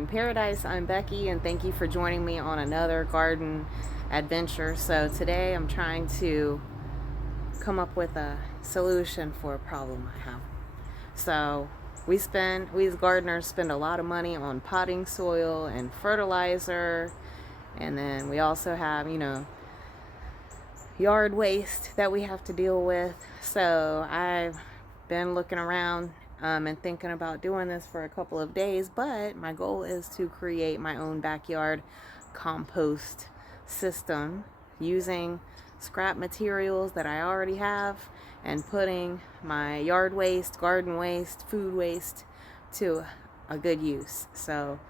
Garden Paradise. I'm Becky, and thank you for joining me on another garden adventure. So today I'm trying to come up with a solution for a problem I have. So we as gardeners spend a lot of money on potting soil and fertilizer, and then we also have, yard waste that we have to deal with. So I've been looking around and thinking about doing this for a couple of days, but my goal is to create my own backyard compost system using scrap materials that I already have and putting my yard waste, garden waste, food waste to a good use. So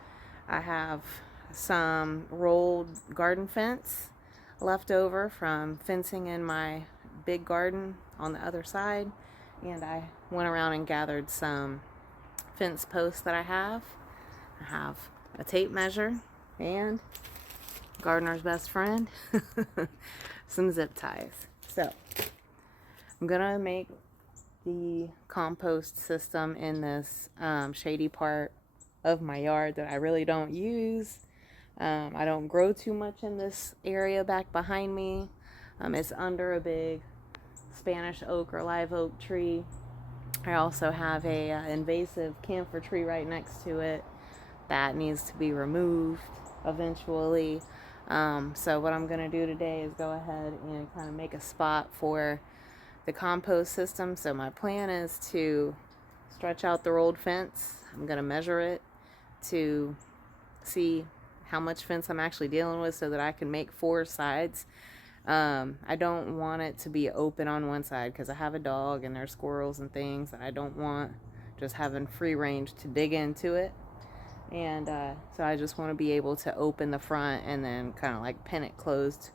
I have some rolled garden fence left over from fencing in my big garden on the other side, and I went around and gathered some fence posts that I have. I have a tape measure and gardener's best friend, some zip ties. So I'm gonna make the compost system in this shady part of my yard that I really don't use. I don't grow too much in this area back behind me. It's under a big Spanish oak or live oak tree. I also have a invasive camphor tree right next to it that needs to be removed eventually. So what I'm going to do today is go ahead and kind of make a spot for the compost system. So my plan is to stretch out the rolled fence. I'm going to measure it to see how much fence I'm actually dealing with so that I can make 4 sides. I don't want it to be open on one side because I have a dog and there's squirrels and things that I don't want just having free range to dig into it. And so I just want to be able to open the front and then kind of like pin it closed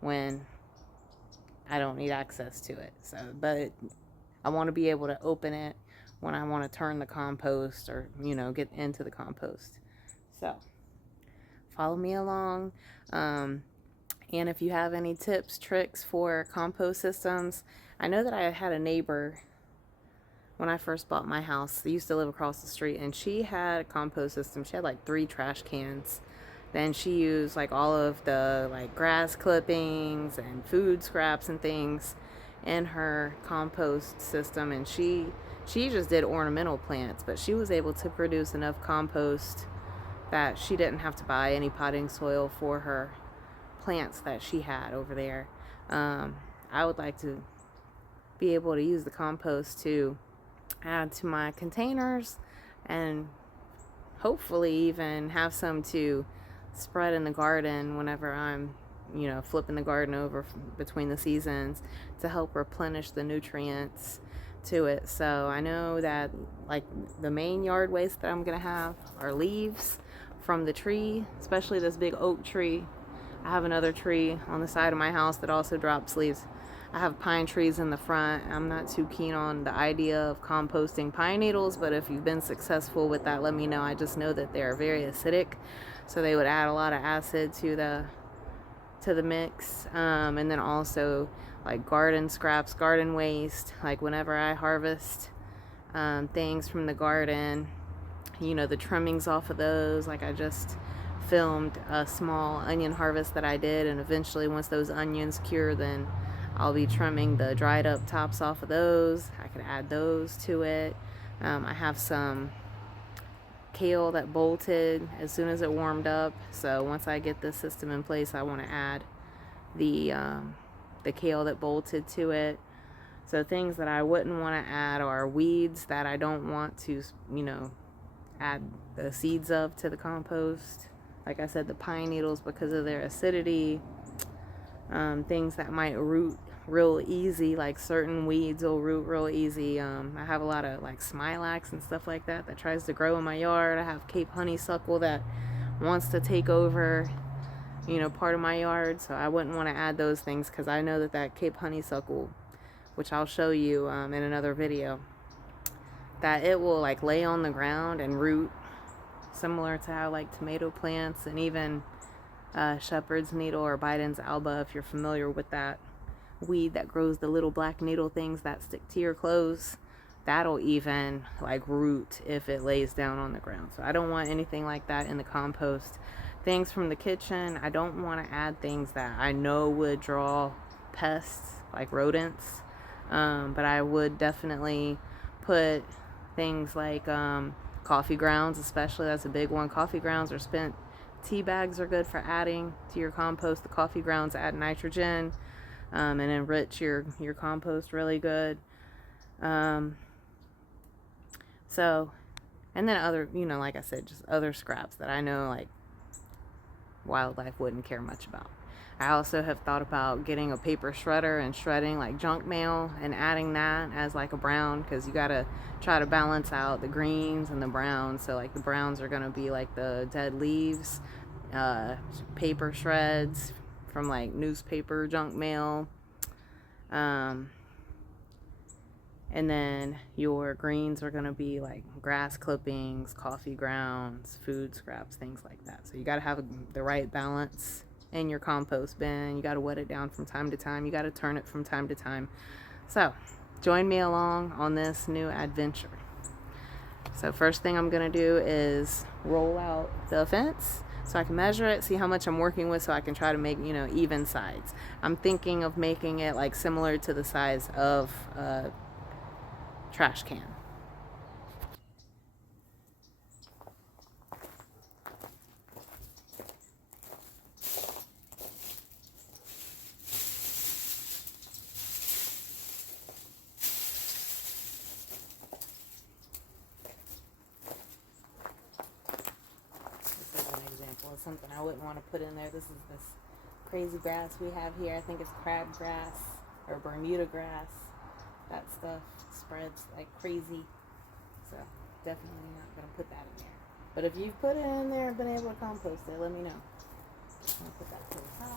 when I don't need access to it. So, but I want to be able to open it when I want to turn the compost or, get into the compost. So follow me along. And if you have any tips, tricks for compost systems, I know that I had a neighbor when I first bought my house. They used to live across the street, and she had a compost system. She had like 3 trash cans. Then she used like all of the like grass clippings and food scraps and things in her compost system, and she just did ornamental plants, but she was able to produce enough compost that she didn't have to buy any potting soil for her plants that she had over there. I would like to be able to use the compost to add to my containers and hopefully even have some to spread in the garden whenever I'm flipping the garden over between the seasons to help replenish the nutrients to it. So I know that like the main yard waste that I'm gonna have are leaves from the tree, especially this big oak tree. I have another tree on the side of my house that also drops leaves. I have pine trees in the front. I'm not too keen on the idea of composting pine needles, but if you've been successful with that, let me know. I just know that they're very acidic, so they would add a lot of acid to the mix. And then also like garden scraps, garden waste, like whenever I harvest things from the garden, the trimmings off of those. Like I just filmed a small onion harvest that I did, and eventually once those onions cure, then I'll be trimming the dried up tops off of those. I could add those to it. I have some kale that bolted as soon as it warmed up, so once I get this system in place, I want to add the kale that bolted to it. So things that I wouldn't want to add are weeds that I don't want to add the seeds of to the compost. Like I said, the pine needles, because of their acidity. Things that might root real easy, like certain weeds will root real easy. I have a lot of like smilax and stuff like that tries to grow in my yard. I have Cape honeysuckle that wants to take over part of my yard, so I wouldn't want to add those things because I know that Cape honeysuckle, which I'll show you in another video, that it will like lay on the ground and root, similar to how like tomato plants and even shepherd's needle or Biden's alba, if you're familiar with that weed that grows the little black needle things that stick to your clothes. that'll even like root if it lays down on the ground. So I don't want anything like that in the compost. Things from the kitchen, I don't want to add things that I know would draw pests like rodents. But I would definitely put things like coffee grounds, especially. That's a big one. Coffee grounds or spent tea bags are good for adding to your compost. The coffee grounds add nitrogen and enrich your compost really good. So, and then other, like I said, just other scraps that I know like wildlife wouldn't care much about. I also have thought about getting a paper shredder and shredding like junk mail and adding that as like a brown, because you gotta try to balance out the greens and the browns. So like the browns are gonna be like the dead leaves, paper shreds from like newspaper junk mail, and then your greens are going to be like grass clippings, coffee grounds, food scraps, things like that. So you got to have the right balance in your compost bin. You got to wet it down from time to time. You got to turn it from time to time. So join me along on this new adventure. So first thing I'm going to do is roll out the fence so I can measure it, see how much I'm working with, so I can try to make, even sides. I'm thinking of making it like similar to the size of trash can. This is an example of something I wouldn't want to put in there. This is this crazy grass we have here. I think it's crabgrass or Bermuda grass. That stuff spreads like crazy, so definitely not going to put that in there. But if you've put it in there and been able to compost it, let me know. I'm going to put that to the side.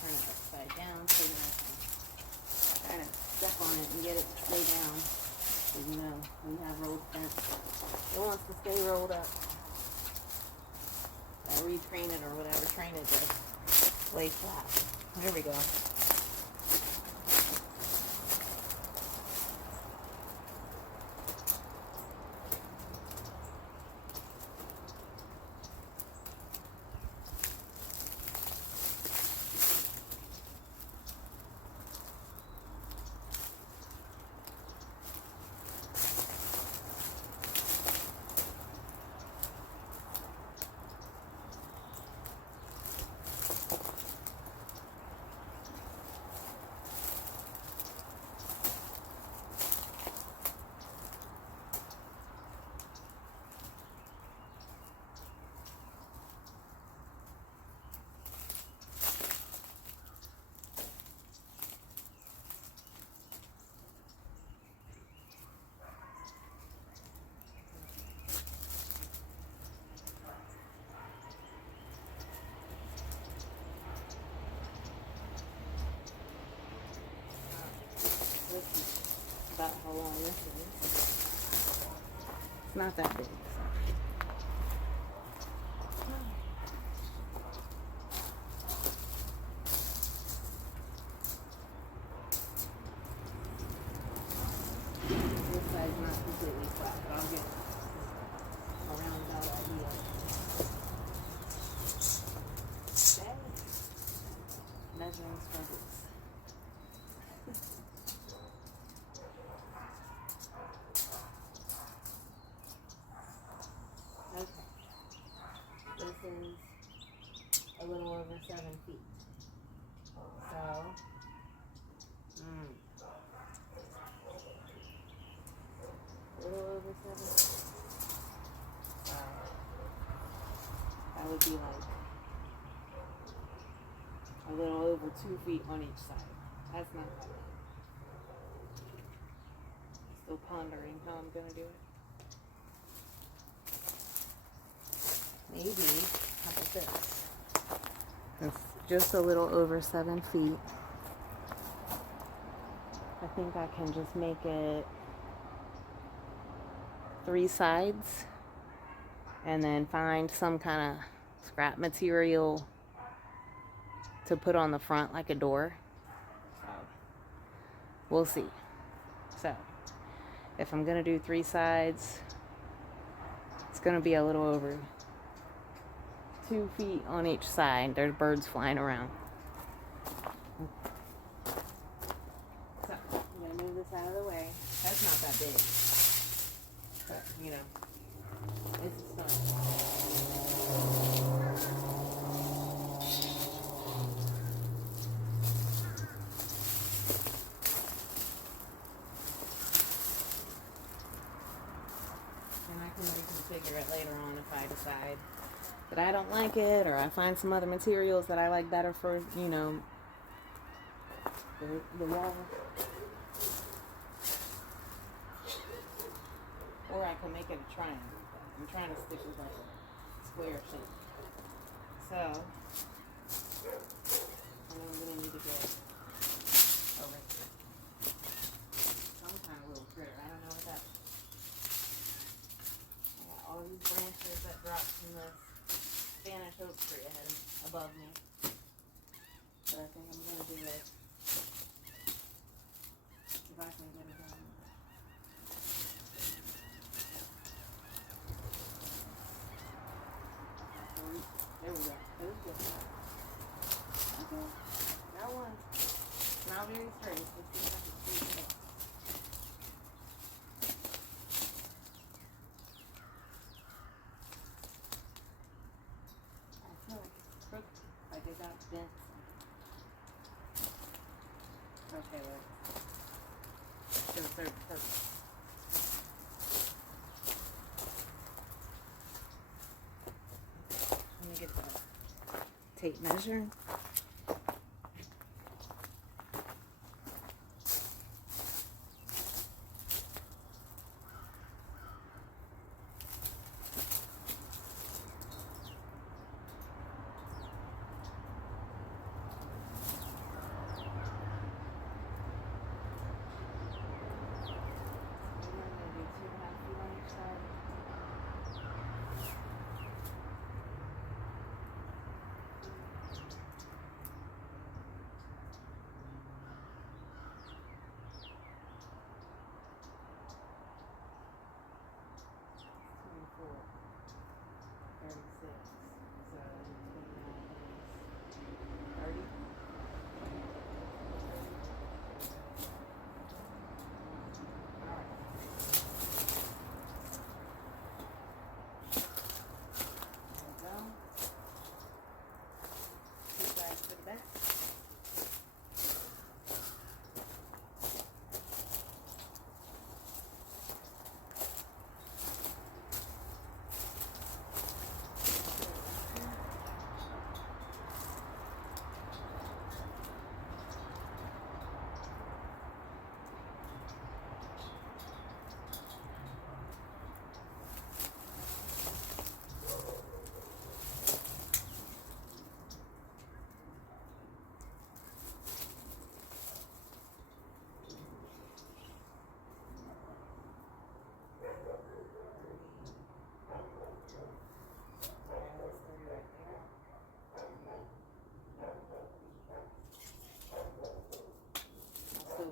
Turn it upside down so that I can kind of step on it and get it to lay down. Because when you have rolled fence, it wants to stay rolled up. I retrain it or whatever, train it to lay flat. There we go. About how long this is. It's not that big. This side's not completely flat, but I'll get a roundabout idea. Okay. Measuring struggles. This is a little over 7 feet. So, a little over 7 feet. That would be like a little over 2 feet on each side. That's not bad. Still pondering how I'm going to do it. Maybe, how about this? It's just a little over 7 feet. I think I can just make it 3 sides and then find some kind of scrap material to put on the front like a door. So we'll see. So if I'm gonna do 3 sides, it's gonna be a little over 2 feet on each side. There's birds flying around. So I'm gonna move this out of the way. That's not that big, but you know, this is fun. And I can reconfigure it later on if I decide that I don't like it, or I find some other materials that I like better for, you know, the wall. Or I can make it a triangle. I'm trying to stick with like a square shape. So, I know I'm going to need to get over some kind of little critter. I don't know what that is. I got all these branches that dropped from this Spanish oak tree ahead above me. But I think I'm going to do it if I can get it done. There we go. There's good. Okay. That one. Not very straight. Let's see if I can straighten it up. I feel like it's crooked. Like it got bent. Okay, well. It'll serve the purpose. Let me get the tape measure.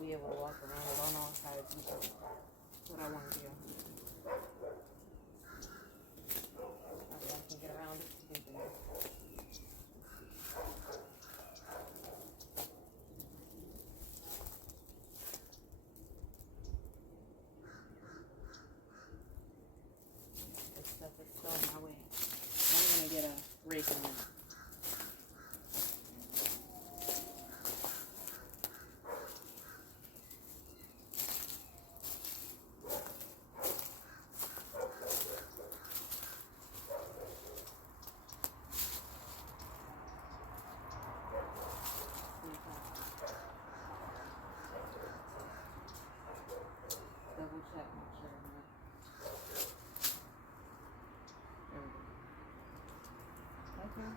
Be able to walk around it on all sides, which is what I want to do. I can get around it to do things. This stuff is still in my way. I'm going to get a rake in it. Double check, make sure I'm not. There we go. Okay.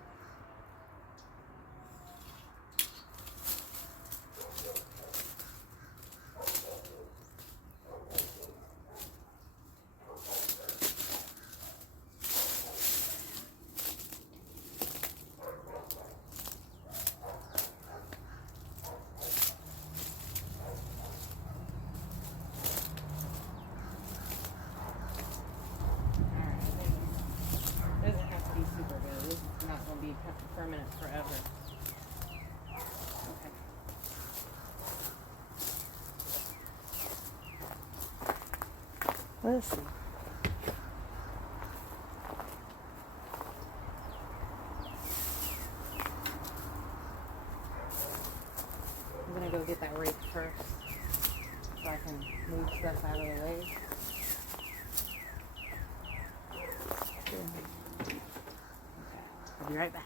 be permanent forever. Okay. Let's see. I'm gonna go get that rake first so I can move stuff out of the way. Okay. I'll be right back.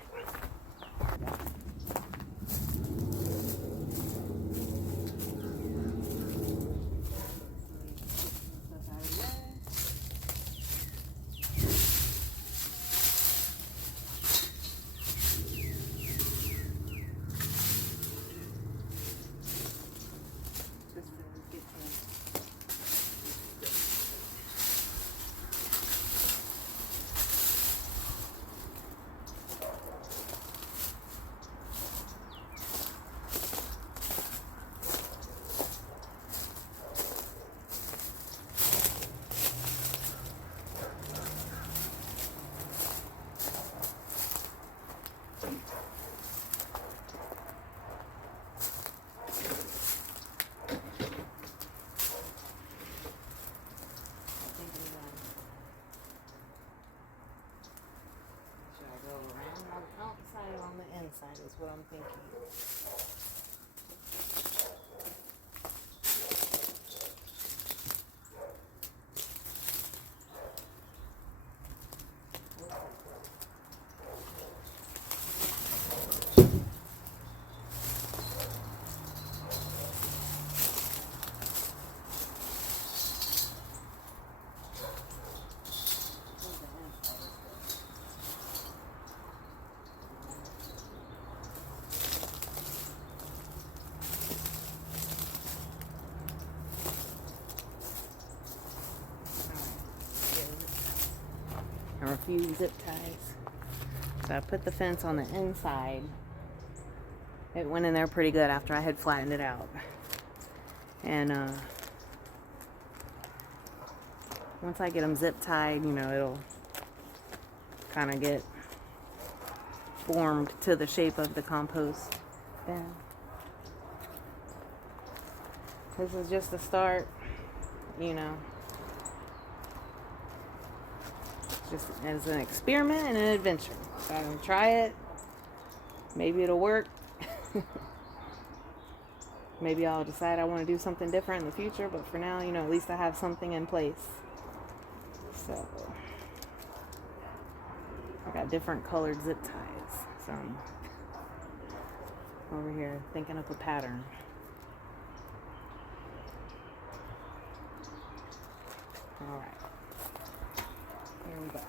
Outside on the inside is what I'm thinking. Or a few zip ties. So I put the fence on the inside. It went in there pretty good after I had flattened it out. And once I get them zip tied, you know, it'll kind of get formed to the shape of the compost bin. This is just a start, you know. Just as an experiment and an adventure. So I'm gonna try it. Maybe it'll work. Maybe I'll decide I want to do something different in the future, but for now, you know, at least I have something in place. So I got different colored zip ties. So I'm over here thinking up a pattern. All right. Here we go.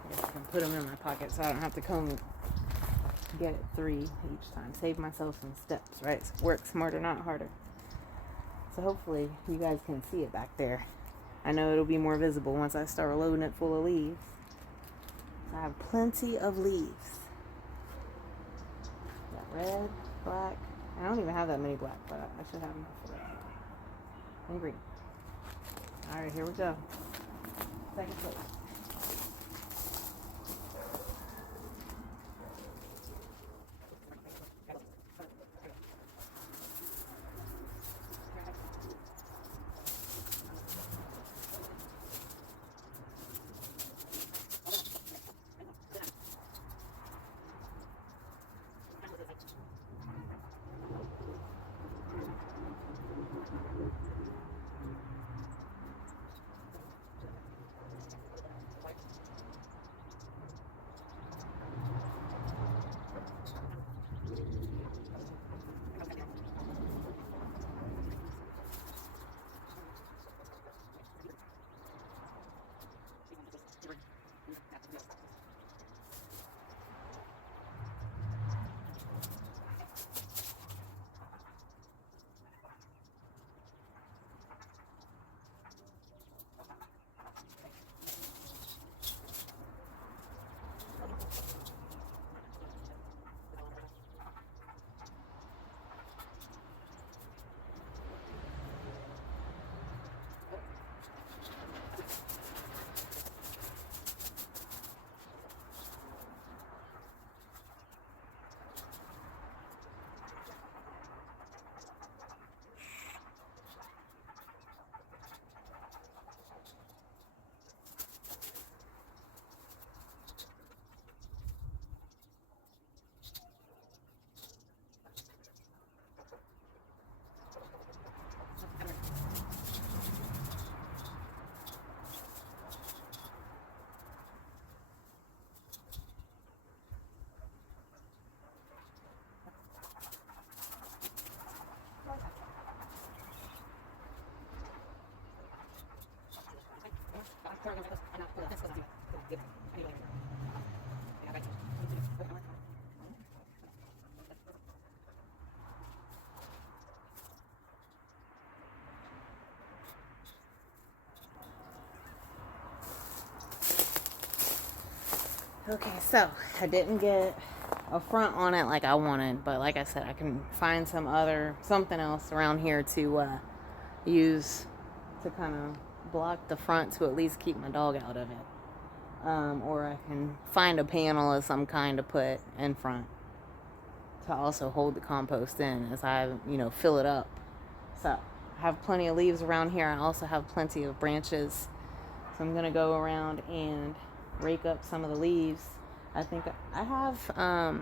I guess I can put them in my pocket so I don't have to come get it 3 each time. Save myself some steps, right? Work smarter, not harder. So hopefully you guys can see it back there. I know it'll be more visible once I start loading it full of leaves. I have plenty of leaves. Got red, black. I don't even have that many black, but I should have enough for that. And green. All right, here we go. Second place. Okay, so I didn't get a front on it like I wanted, but like I said, I can find something else around here to use to kind of block the front to at least keep my dog out of it. Or I can find a panel of some kind to put in front to also hold the compost in as I, fill it up. So I have plenty of leaves around here. I also have plenty of branches. So I'm going to go around and rake up some of the leaves. I think I have a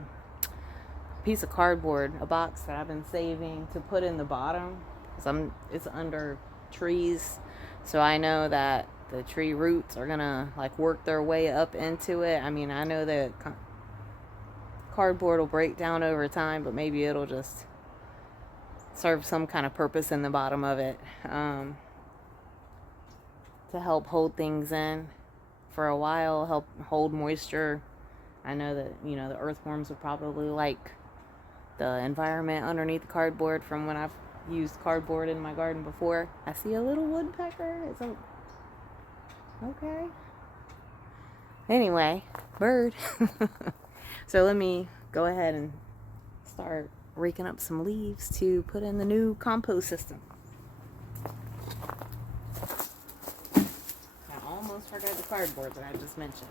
piece of cardboard, a box that I've been saving to put in the bottom because it's under trees. So I know that the tree roots are going to like work their way up into it. I mean, I know that cardboard will break down over time, but maybe it'll just serve some kind of purpose in the bottom of it to help hold things in for a while, help hold moisture. I know that, the earthworms would probably like the environment underneath the cardboard from when I've used cardboard in my garden before. I see a little woodpecker. Okay. Anyway, bird. So let me go ahead and start raking up some leaves to put in the new compost system. I almost forgot the cardboard that I just mentioned.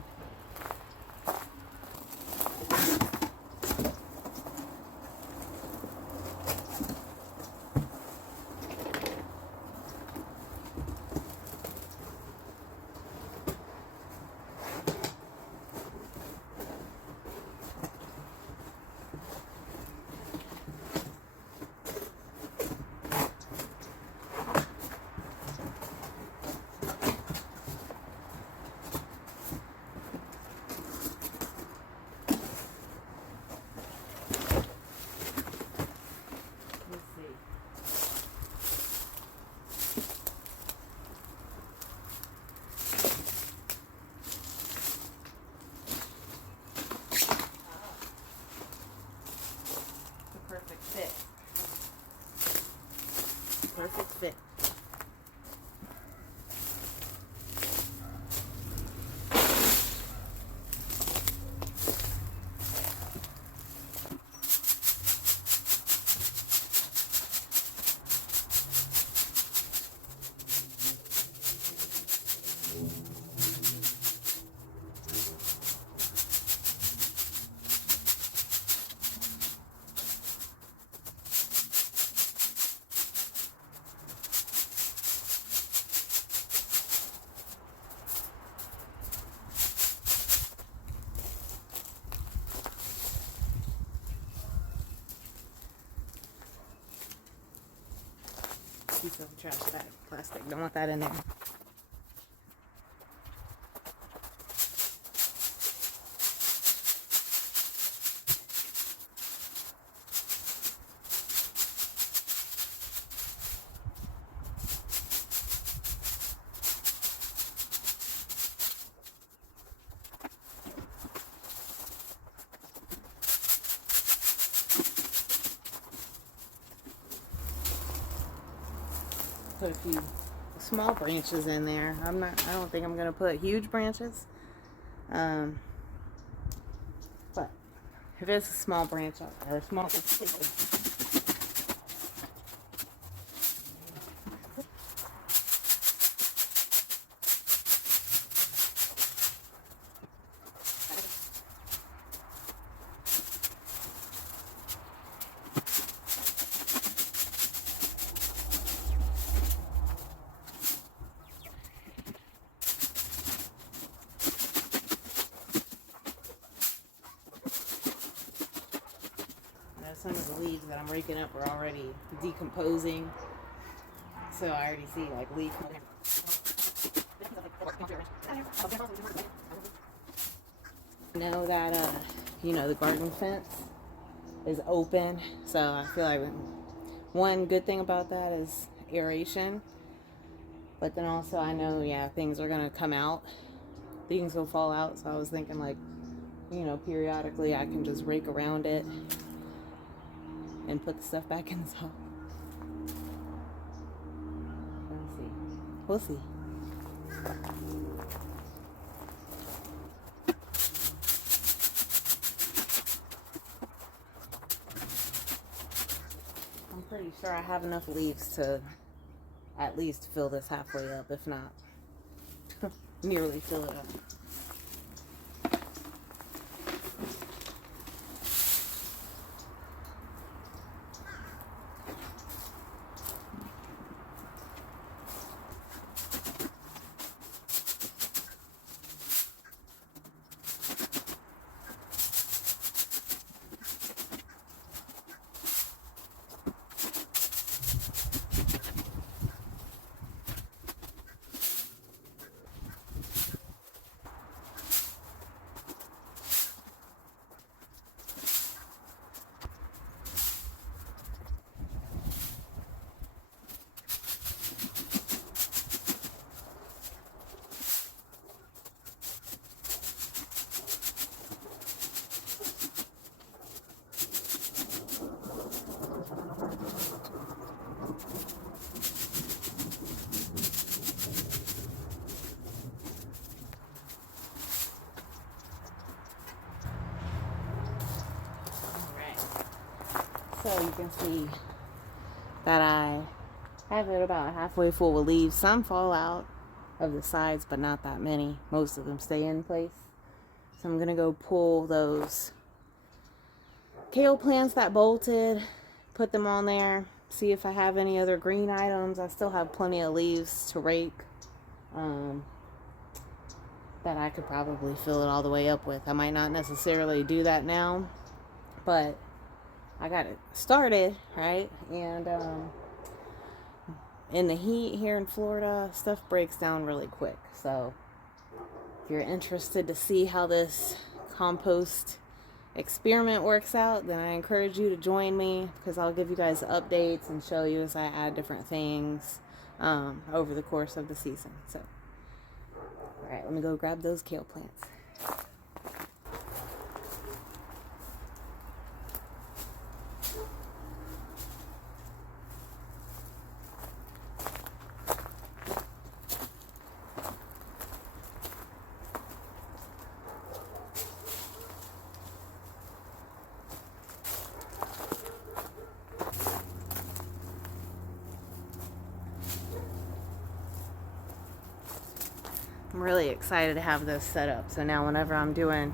Perfect fit. Piece of trash bag, plastic. Don't want that in there. Put a few small branches in there. I don't think I'm gonna put huge branches. But if it's a small branch or a small some of the leaves that I'm raking up are already decomposing. So I already see like leaf. I know that the garden fence is open, so I feel like one good thing about that is aeration. But then also I know things are gonna come out. Things will fall out, so I was thinking like, periodically I can just rake around it and put the stuff back in the soil. Let's see. We'll see. pretty sure I have enough leaves to at least fill this halfway up, if not nearly fill it up. So you can see that I have it about halfway full with leaves. Some fall out of the sides, but not that many. Most of them stay in place. So I'm going to go pull those kale plants that bolted, put them on there, see if I have any other green items. I still have plenty of leaves to rake that I could probably fill it all the way up with. I might not necessarily do that now, but I got it started, right? And in the heat here in Florida, stuff breaks down really quick. So if you're interested to see how this compost experiment works out, then I encourage you to join me, because I'll give you guys updates and show you as I add different things over the course of the season. So, all right, let me go grab those kale plants. I'm really excited to have this set up. So now whenever I'm doing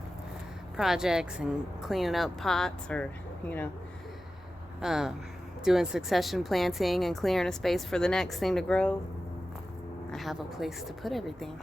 projects and cleaning up pots, or, doing succession planting and clearing a space for the next thing to grow, I have a place to put everything.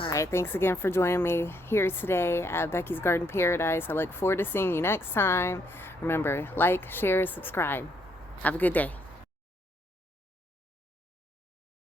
All right, thanks again for joining me here today at Becky's Garden Paradise. I look forward to seeing you next time. Remember, like, share, subscribe. Have a good day.